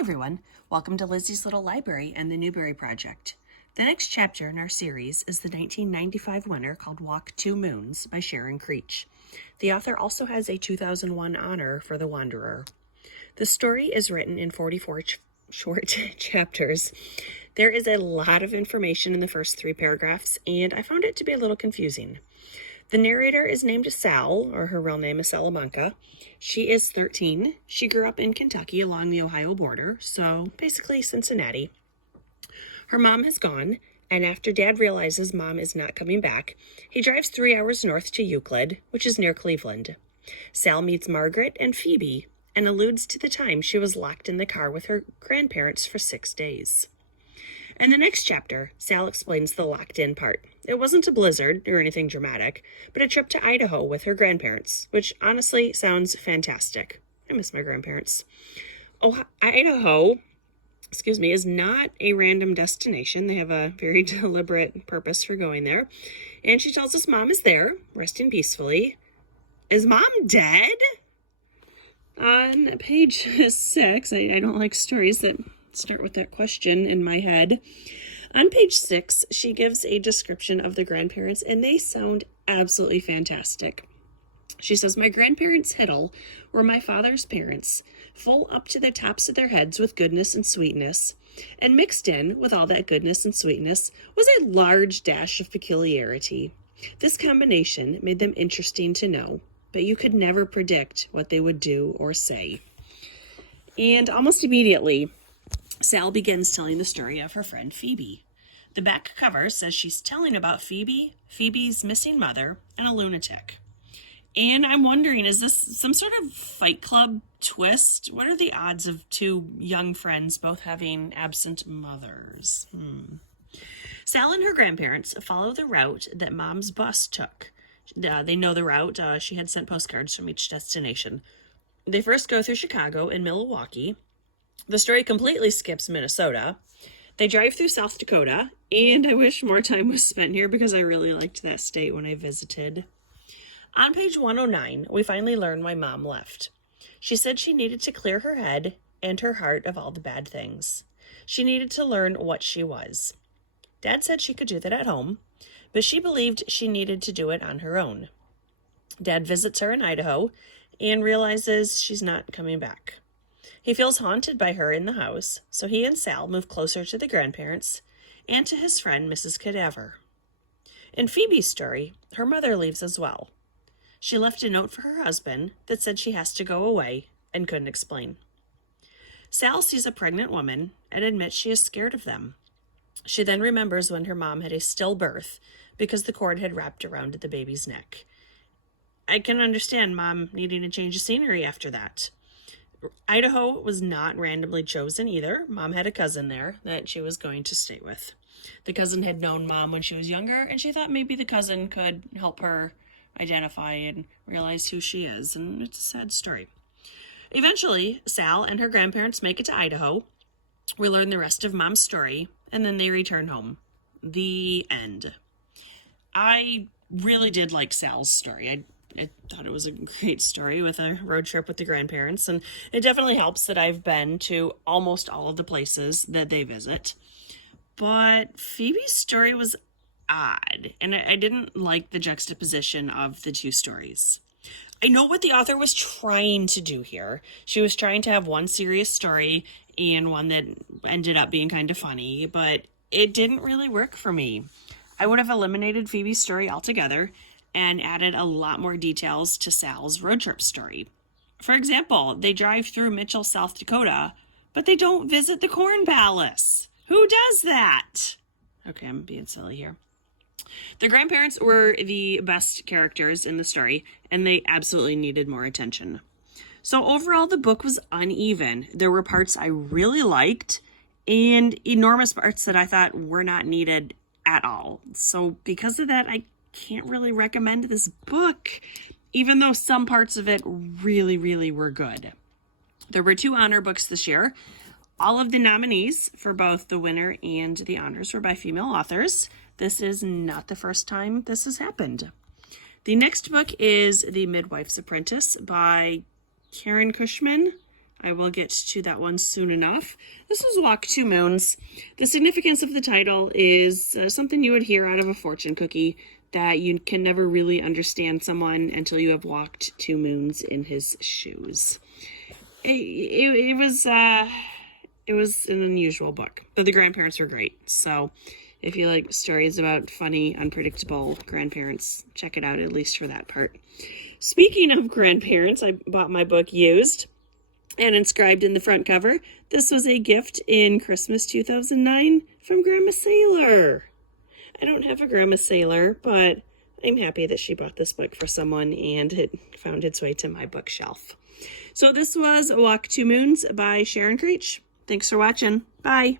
everyone, welcome to Lizzie's Little Library and the Newbery Project. The next chapter in our series is the 1995 winner called Walk Two Moons by Sharon Creech. The author also has a 2001 honor for The Wanderer. The story is written in 44 short chapters. There is a lot of information in the first 3 paragraphs, and I found it to be a little confusing. The narrator is named Sal, or her real name is Salamanca. She is 13. She grew up in Kentucky along the Ohio border, so basically Cincinnati. Her mom has gone, and after Dad realizes Mom is not coming back, he drives 3 hours north to Euclid, which is near Cleveland. Sal meets Margaret and Phoebe and alludes to the time she was locked in the car with her grandparents for 6 days. In the next chapter, Sal explains the locked-in part. It wasn't a blizzard or anything dramatic, but a trip to Idaho with her grandparents, which honestly sounds fantastic. I miss my grandparents. Idaho, is not a random destination. They have a very deliberate purpose for going there. And she tells us Mom is there, resting peacefully. Is Mom dead? On page 6, I don't like stories that start with that question in my head. On page 6, she gives a description of the grandparents, and they sound absolutely fantastic. She says, my grandparents' Hiddle were my father's parents, full up to the tops of their heads with goodness and sweetness, and mixed in with all that goodness and sweetness was a large dash of peculiarity. This combination made them interesting to know, but you could never predict what they would do or say. And almost immediately, Sal begins telling the story of her friend Phoebe. The back cover says she's telling about Phoebe, Phoebe's missing mother, and a lunatic. And I'm wondering, is this some sort of Fight Club twist? What are the odds of 2 young friends both having absent mothers? Sal and her grandparents follow the route that Mom's bus took. They know the route. She had sent postcards from each destination. They first go through Chicago and Milwaukee. The story completely skips Minnesota. They drive through South Dakota, and I wish more time was spent here because I really liked that state when I visited. On page 109, we finally learn why Mom left. She said she needed to clear her head and her heart of all the bad things. She needed to learn what she was. Dad said she could do that at home, but she believed she needed to do it on her own. Dad visits her in Idaho and realizes she's not coming back. He feels haunted by her in the house, so he and Sal move closer to the grandparents and to his friend, Mrs. Cadaver. In Phoebe's story, her mother leaves as well. She left a note for her husband that said she has to go away and couldn't explain. Sal sees a pregnant woman and admits she is scared of them. She then remembers when her mom had a stillbirth because the cord had wrapped around the baby's neck. I can understand Mom needing a change of scenery after that. Idaho was not randomly chosen either. Mom had a cousin there that she was going to stay with. The cousin had known Mom when she was younger, and she thought maybe the cousin could help her identify and realize who she is, and it's a sad story. Eventually, Sal and her grandparents make it to Idaho. We learn the rest of Mom's story, and then they return home. The end. I really did like Sal's story. I thought it was a great story with a road trip with the grandparents, and it definitely helps that I've been to almost all of the places that they visit. But Phoebe's story was odd, and I didn't like the juxtaposition of the 2 stories. I know what the author was trying to do here. She was trying to have one serious story and one that ended up being kind of funny, but it didn't really work for me. I would have eliminated Phoebe's story altogether and added a lot more details to Sal's road trip story. For example, they drive through Mitchell, South Dakota, but they don't visit the Corn Palace. Who does that? Okay, I'm being silly here. The grandparents were the best characters in the story, and they absolutely needed more attention. So overall, the book was uneven. There were parts I really liked and enormous parts that I thought were not needed at all. So because of that, I can't really recommend this book, even though some parts of it really, really were good. There were 2 honor books this year. All of the nominees for both the winner and the honors were by female authors. This is not the first time this has happened. The next book is The Midwife's Apprentice by Karen Cushman. I will get to that one soon enough. This was Walk Two Moons. The significance of the title is something you would hear out of a fortune cookie, that you can never really understand someone until you have walked 2 moons in his shoes. It was an unusual book, but the grandparents were great. So if you like stories about funny, unpredictable grandparents, check it out, at least for that part. Speaking of grandparents, I bought my book used and inscribed in the front cover. This was a gift in Christmas 2009 from Grandma Sailor. I don't have a Grandma Sailor, but I'm happy that she bought this book for someone and it found its way to my bookshelf. So this was Walk Two Moons by Sharon Creech. Thanks for watching. Bye.